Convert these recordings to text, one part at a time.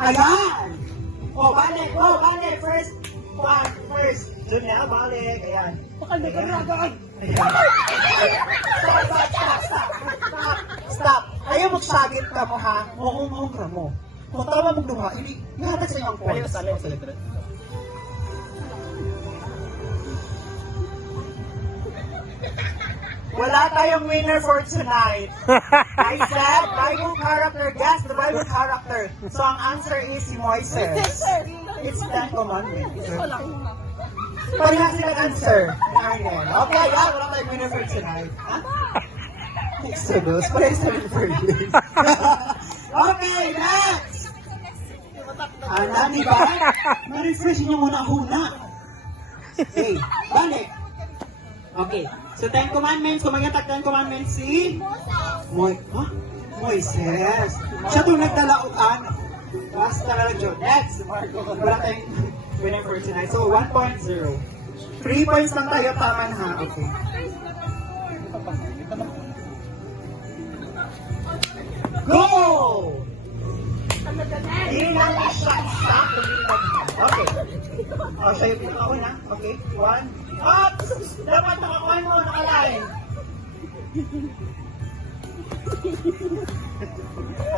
Ayan! O, balik! O, balik! First one, first. Junel, balik. Ayan. Baka nagkaragay. Stop! Ayaw magsagit ka mo, ha? Muhong ka mo. Kung tama mong duha, hindi, ihatag sa iyong points. Wala tayong winner for tonight. I said, Bible character, guess the Bible character. So, ang answer is si Moises. It's 10 commandments. Parehas sila answer. Arnel. Okay, yeah, wala tayong winner for tonight. Huh? Exodus, parehas sila for this. Okay, next! Di ba? Ma-refresh niyo muna huna. Okay, balik. Okay, so 10 commandments, kumagatag 10 commandments si Moises. Siya itong nagdalaoan. Basta na lang yun. Next, wala tayong winner for tonight. So, 1.0. 3 points lang tayo, taman ha. Okay. Go! Hindi na siya stop. Okay. O, siya yung pinakauna. Okay, 1. Up! Dapat nakakuha mo, nakaline.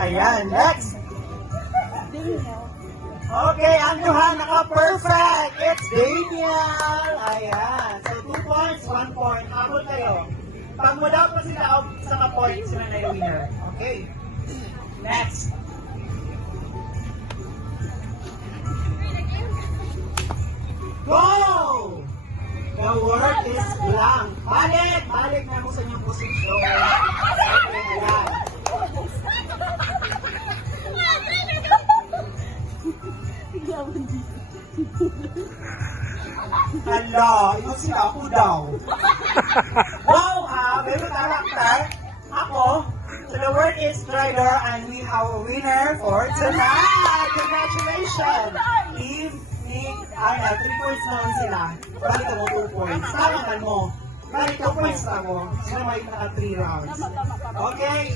Ayan, next. Okay, ang Johan, naka-perfect. It's Daniel. Ayan. So, 2 points, 1 point. Habol kayo. Pag mo daw pa sila sa ka-point, sila na yung winner. Okay. Next. Go! The word is blank. Balik! Balik na mo sa inyong posisyon. Okay, ayan. Hala, ito sila ako daw. Wow, favorite character. Ako. So the word is Strider and we have a winner for tonight. Congratulations. Team Nick, Arnel, 3 points naman sila. Balik ako 2 points. Tama man mo. Balik 2 points ako. Sila may naka 3 rounds. Okay.